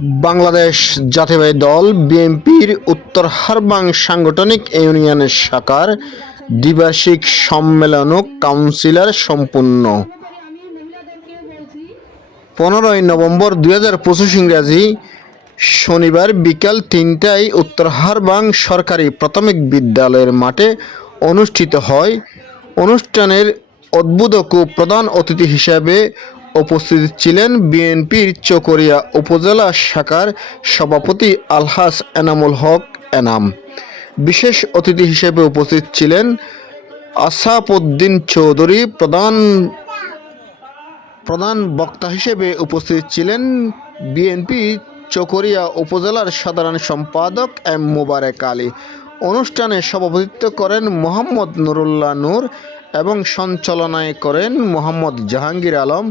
বাংলাদেশ জাতীয়বাদী দল বিএনপির উত্তর হারবাং সাংগঠনিক ইউনিয়নের শাখার দ্বিবার্ষিক সম্মেলন কাউন্সিলর সম্পূর্ণ। পনেরোই নভেম্বর দুই হাজার পঁচিশ ইংরাজি শনিবার বিকাল তিনটায় উত্তর হারবাং সরকারি প্রাথমিক বিদ্যালয়ের মাঠে অনুষ্ঠিত হয়। অনুষ্ঠানের ও প্রধান অতিথি হিসেবে উপস্থিত ছিলেন বিএনপির চকরিয়া উপজেলা শাখার সভাপতি আলহাস এনামুল হক এনাম। বিশেষ অতিথি হিসেবে উপস্থিত ছিলেন আসাফউদ্দিন চৌধুরী, প্রধান প্রধান বক্তা হিসেবে উপস্থিত ছিলেন বিএনপি চকরিয়া উপজেলার সাধারণ সম্পাদক এম মুবারক আলী। অনুষ্ঠানে সভাপতিত্ব করেন মোহাম্মদ নুরুল্লাহ নূর এবং সঞ্চালনায় করেন মোহাম্মদ জাহাঙ্গীর আলম।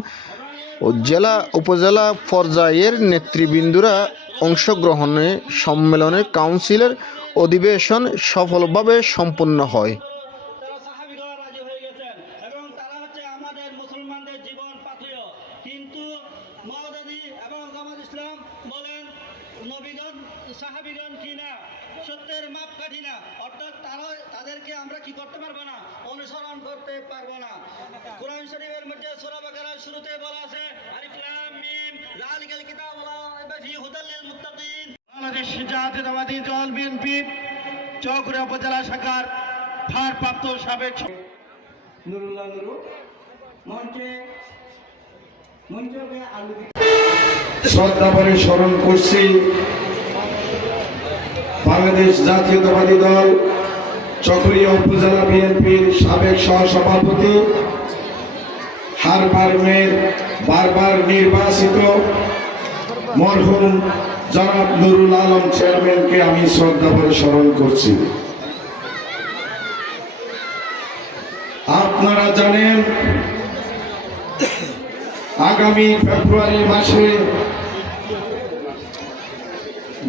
ও জেলা উপজেলা পর্যায়ের নেতৃবৃন্দরা অংশগ্রহণে সম্মেলনে কাউন্সিলের অধিবেশন সফলভাবে সম্পন্ন হয় তারা সাহাবিগণ রাজি হয়ে গেছেন এবং তারা হচ্ছে আমাদের মুসলমানদের জীবন পাথেয় কিন্তু মৌদাদি এবং জামাত ইসলাম বলেন নবীগণ সাহাবিগণ কি না? সত্যের মাপ কাঠি না। অর্থাৎ তারা তাদেরকে আমরা কি করতে পারব না? অনুসরণ করতে পারব না। কোরআন শরীফের মধ্যে সূরা বাকারার শুরুতে বলা আছে আলিফলাম মিম যালিকাল কিতাবু লা রাইবা ফিহি মুত্তাকিন। বাংলাদেশ জাতীয়তাবাদী দল বিএনপি চৌকুড়া উপজেলা শাখার ভারপ্রাপ্ত সাবেক নুরুল্লাহ নুরু। মঞ্চে মঞ্চে শ্রদ্ধা করে স্মরণ করছি বাংলাদেশ জাতীয়তাবাদী দল, চকরিয়া উপজেলা বিএনপির সাবেক সহসভাপতি হারবার্মের বারবার নির্বাচিত মরহুম জনাব নুরুল আলম চেয়ারম্যানকে আমি শ্রদ্ধা করে স্মরণ করছি। আপনারা জানেন আগামী ফেব্রুয়ারি মাসে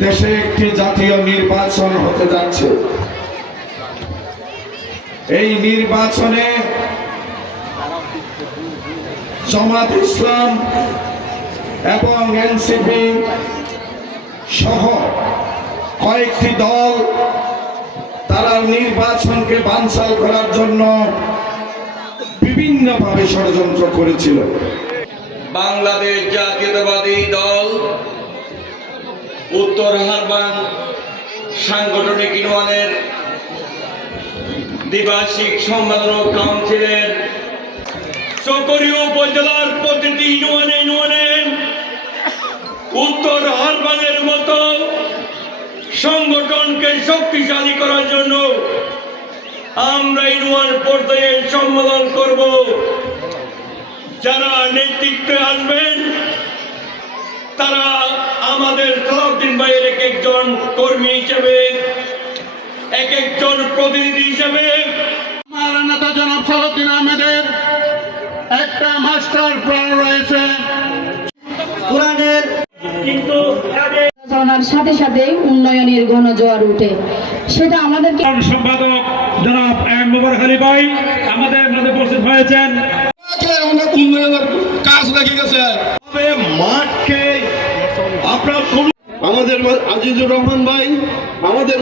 দেশে একটি জাতীয় নির্বাচন হতে যাচ্ছে। এই নির্বাচনে জামাত ইসলাম এবং এনসিপি সহ কয়েকটি দল তারা নির্বাচনকে বানচাল করার জন্য বিভিন্নভাবে ষড়যন্ত্র করেছিল। বাংলাদেশ জাতীয়তাবাদী দল, উত্তর হারবান সাংগঠনিক ইউনিয়নের দ্বিবার্ষিক সম্মেলন কাউন্সিলের চকরীয় উপজেলার প্রতিটি ইউনিয়নে ইউনিয়নে উত্তর হারবানের মতো সংগঠনকে শক্তিশালী করার জন্য আমরা ইউনিয়ন পর্যায়ে সম্মেলন করব। যারা নেতৃত্বে আসবেন, তারা আমাদের সালাউদ্দিন ভাইয়ের এক একজন কর্মী হিসেবে, এক একজন প্রতিনিধি হিসেবে, আমার নেতা জনাব সালাউদ্দিন আহমেদের একটা মাস্টার প্ল্যান রয়েছে। চলার সাথে সাথে উন্নয়নের ঘন জোয়ার উঠে। সেটা আমাদেরকে সম্পাদক জনাব এম মুবারক আলী ভাই আমাদের মাঝে উপস্থিত হয়েছেন। অনেক উন্নয়নের কাজ লেগে গেছে। মাঠকে আপনার আমাদের আজিজুর রহমান ভাই আমাদের